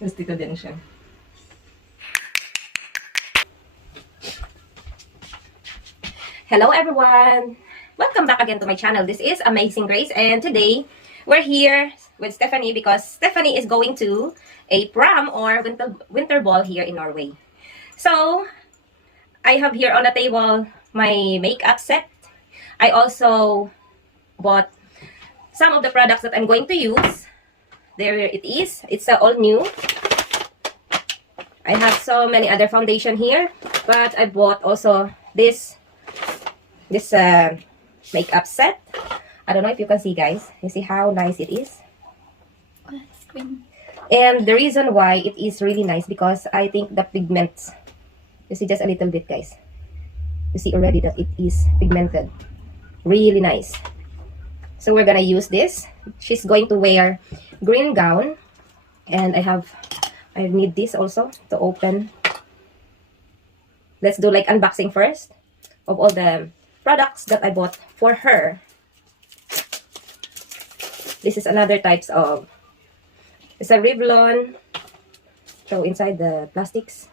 Gusto ko din siya. Hello everyone! Welcome back again to my channel. This is Amazing Grace, and today we're here with Stephanie because Stephanie is going to a prom or winter ball here in Norway. So, I have here on the table my makeup set. I also bought some of the products that I'm going to use. There it is. It's all new. I have so many other foundation here, but I bought also this makeup set. I don't know if you can see, guys. You see how nice it is? And the reason why it is really nice because I think the pigments, you see just a little bit, guys. You see already that it is pigmented. Really nice. So we're gonna use this. She's going to wear green gown, and I need this also to open. Let's do like unboxing first of all the products that I bought for her. This is another types of, it's a Revlon. So inside the plastics.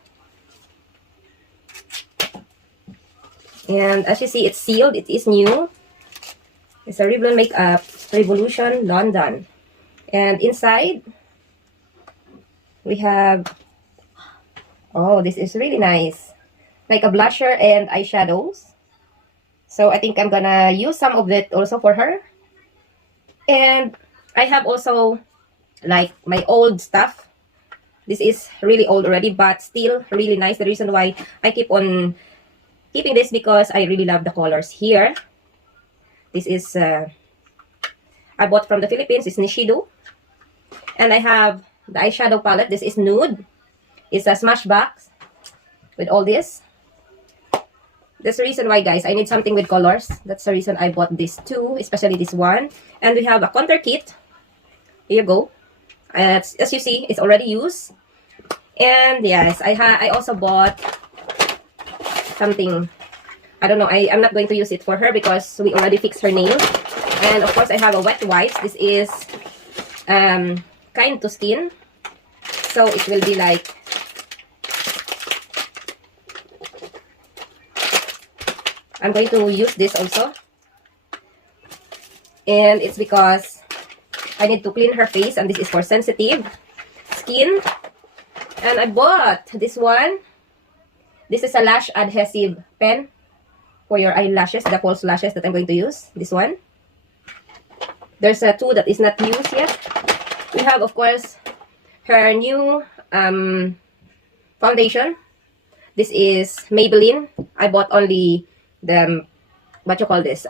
And as you see, it's sealed. It is new. It's a Revlon Makeup Revolution London. And inside, we have, oh, this is really nice. Like a blusher and eyeshadows. So I think I'm gonna use some of it also for her. And I have also like my old stuff. This is really old already, but still really nice. The reason why I keep on keeping this because I really love the colors here. This is, I bought from the Philippines. It's Nishido. And I have the eyeshadow palette. This is nude. It's a smash box with all this. That's the reason why, guys, I need something with colors. That's the reason I bought this too, especially this one. And we have a contour kit. Here you go. As you see, it's already used. And yes, I also bought something. I don't know. I'm not going to use it for her because we already fixed her nails. And of course, I have a wet wipes. This is kind to skin. So it will be like, I'm going to use this also. And it's because I need to clean her face, and this is for sensitive skin. And I bought this one. This is a lash adhesive pen for your eyelashes, the false lashes that I'm going to use. This one. There's a two that is not used yet. We have, of course, her new foundation. This is Maybelline. I bought only the, what you call this,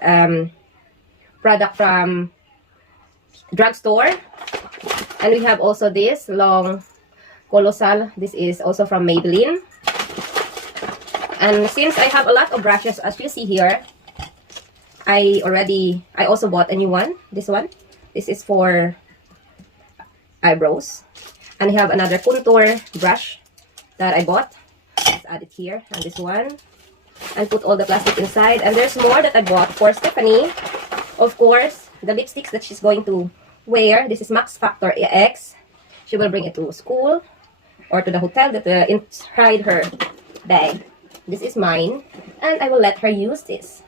product from drugstore. And we have also this long colossal. This is also from Maybelline. And since I have a lot of brushes, as you see here, I also bought a new one. This one. This is for eyebrows. And I have another contour brush that I bought. Let's add it here. And this one. And put all the plastic inside. And there's more that I bought for Stephanie. Of course, the lipsticks that she's going to wear. This is Max Factor X. She will bring it to school or to the hotel that inside her bag. This is mine. And I will let her use this.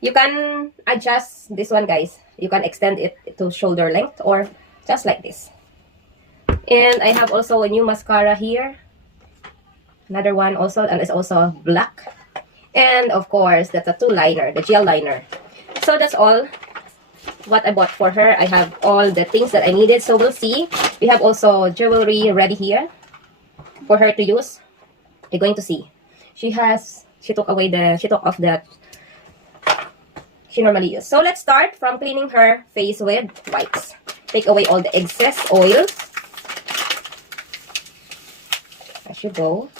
You can adjust this one, guys. You can extend it to shoulder length or just like this. And I have also a new mascara here. Another one also, and it's also black. And of course, that's a two liner, the gel liner. So that's all what I bought for her. I have all the things that I needed. So we'll see. We have also jewelry ready here for her to use. You're going to see. She took off the she normally uses. So let's start from cleaning her face with wipes. Take away all the excess oil. That should go.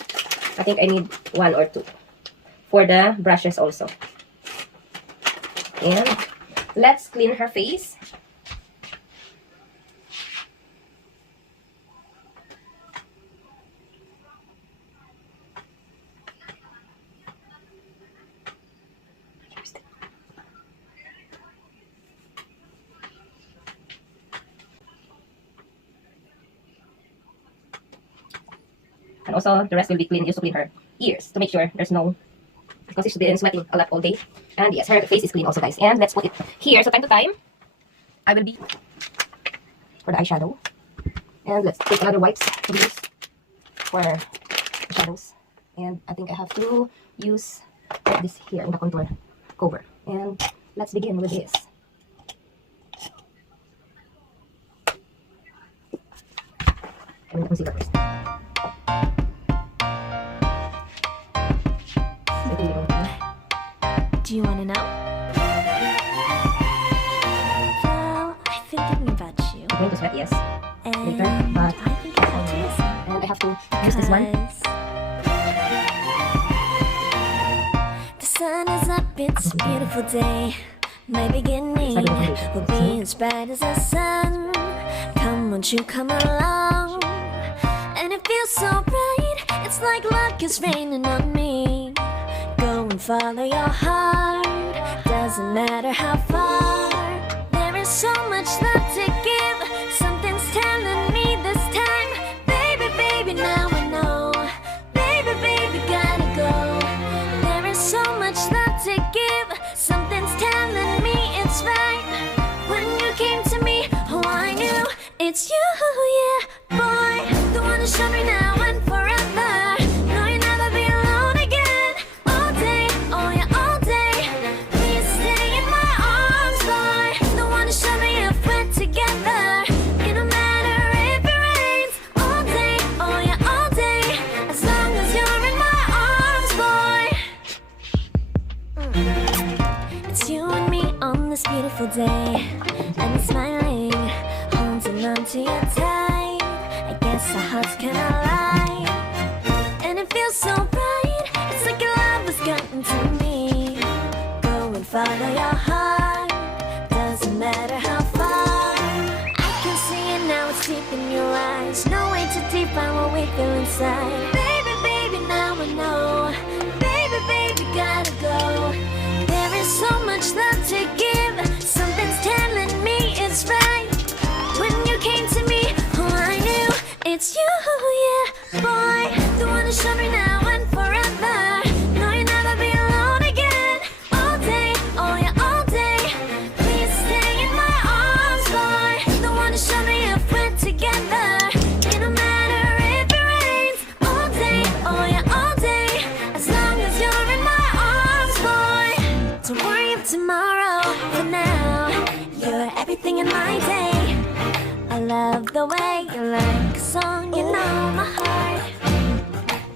I think I need one or two for the brushes also. And let's clean her face. And also, the rest will be clean, used to clean her ears to make sure there's no, because she's been sweating a lot all day. And yes, her face is clean also, guys. And let's put it here. So time to time, I will be for the eyeshadow. And let's take another wipes to use for the shadows. And I think I have to use this here in the contour cover. And let's begin with this. I'm going to concealer first. Do you want to know? Well, I've been thinking about you. I'm going to sweat, yes. And Later, but I think I have to listen. and I have to use this one. The sun is up, it's a beautiful day. My beginning will be as bright as the sun. Come, won't you come along? And it feels so bright, it's like luck is raining on me. Go and follow your heart, doesn't matter how far. There is so much love to give, something's telling me this time. Baby, baby, now I know. Baby, baby, gotta go. There is so much love to give, something's telling me it's right. When you came to me, oh I knew it's you, yeah, boy. The one who showed me now and forever. No, you'll never be alone again. All day, oh yeah, all day. Please stay in my arms, boy. The one who showed me if we're together. It don't matter if it rains. All day, oh yeah, all day. As long as you're in my arms, boy. It's you and me on this beautiful day. And it's smiling, holding on to you tight. I guess our hearts can align. And it feels so bright, it's like your love has gotten to me. Go and follow your heart, doesn't matter how far. I can see it now, it's deep in your eyes. No way to define what we feel inside. Baby, baby, now I know. Baby, baby, gotta go. There is so much love to give, something's telling me it's right. When you came to me, oh I knew it's you, yeah, boy. The one who showed me now and forever. No, you'll never be alone again. All day, oh yeah, all day. Please stay in my arms, boy. The one who showed me if we're together. It don't matter if it rains. All day, oh yeah, all day. As long as you're in my arms, boy. Don't worry about tomorrow. For now, you're everything in my day. I love the way you like a song, you know my heart.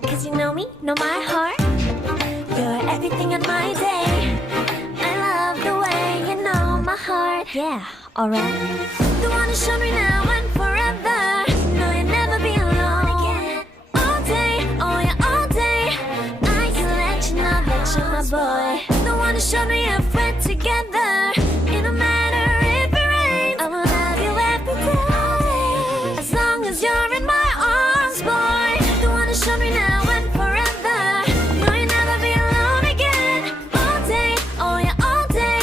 Cause you know me, know my heart. You're everything in my day. I love the way you know my heart. Yeah, alright. The one who showed me now and forever. No, you'll never be alone again. All day, oh yeah, all day. I can let you know that you're my boy. The one who showed me if we're together. It don't matter if it rains. I will love you every day. As long as you're in my arms, boy. The one who showed me now and forever. No, you'll never be alone again. All day, oh yeah, all day.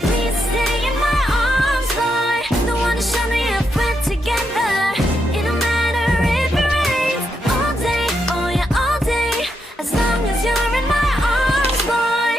Please stay in my arms, boy. The one who showed me if we're together. It don't matter if it rains. All day, oh yeah, all day. As long as you're in my arms, boy.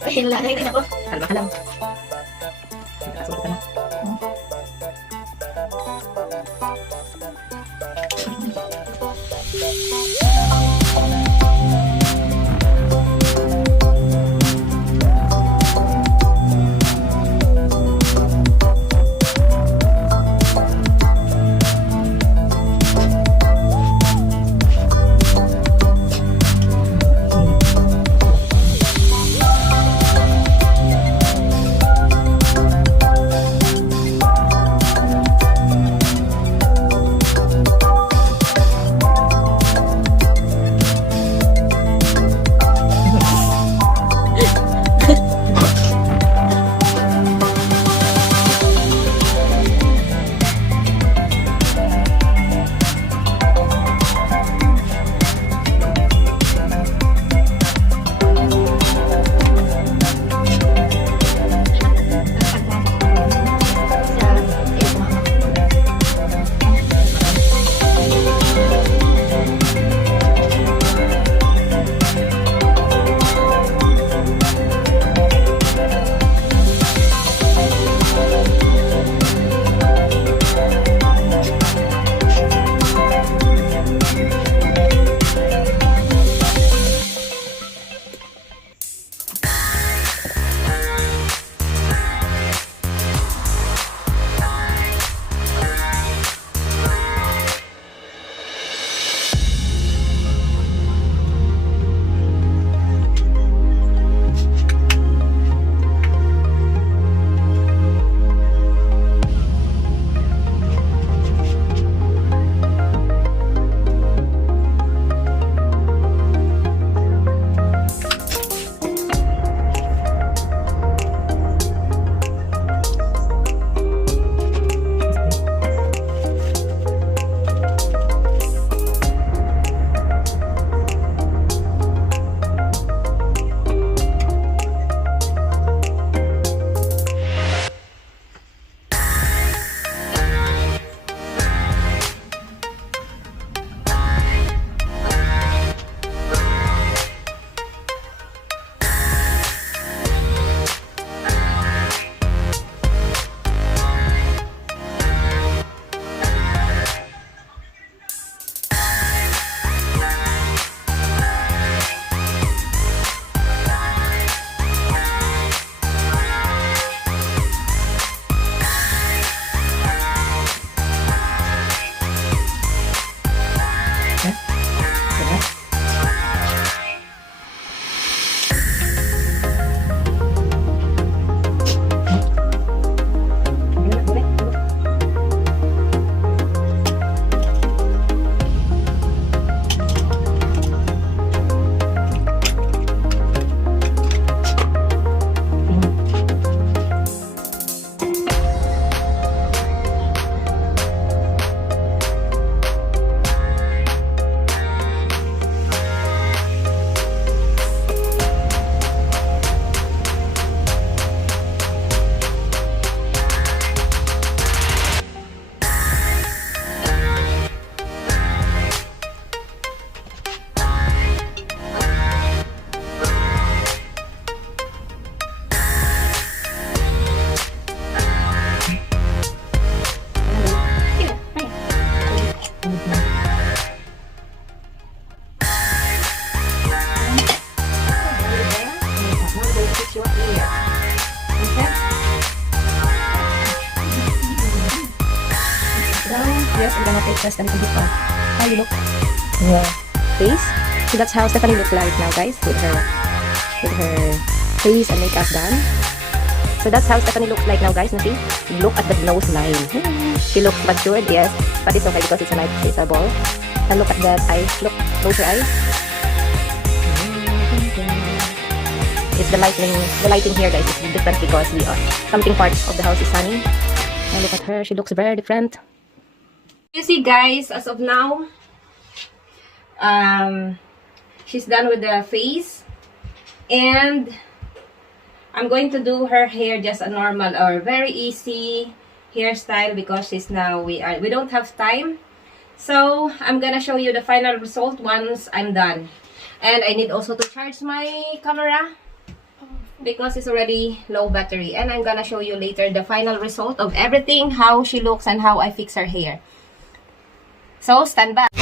Pahinlalay din ako. Kalma ka lang. Sulit ka na. Yes, I'm gonna take just a little bit of how you look. Yeah. Face. So that's how Stephanie look like now, guys, with her face and makeup done. So that's how Stephanie looks like now, guys. Now, see? Look at the nose line. She looks matured, yes, but it's okay because it's a nice facial ball. And look at that eyes. Look, close your eyes. It's the lighting here, guys, is different because something part of the house is sunny. And look at her, she looks very different. You see, guys, as of now, she's done with the face, and I'm going to do her hair just a normal or very easy hairstyle because she's now we don't have time. So I'm gonna show you the final result once I'm done. And I need also to charge my camera. because it's already low battery. And I'm gonna show you later the final result of everything, how she looks and how I fix her hair. So, stand back.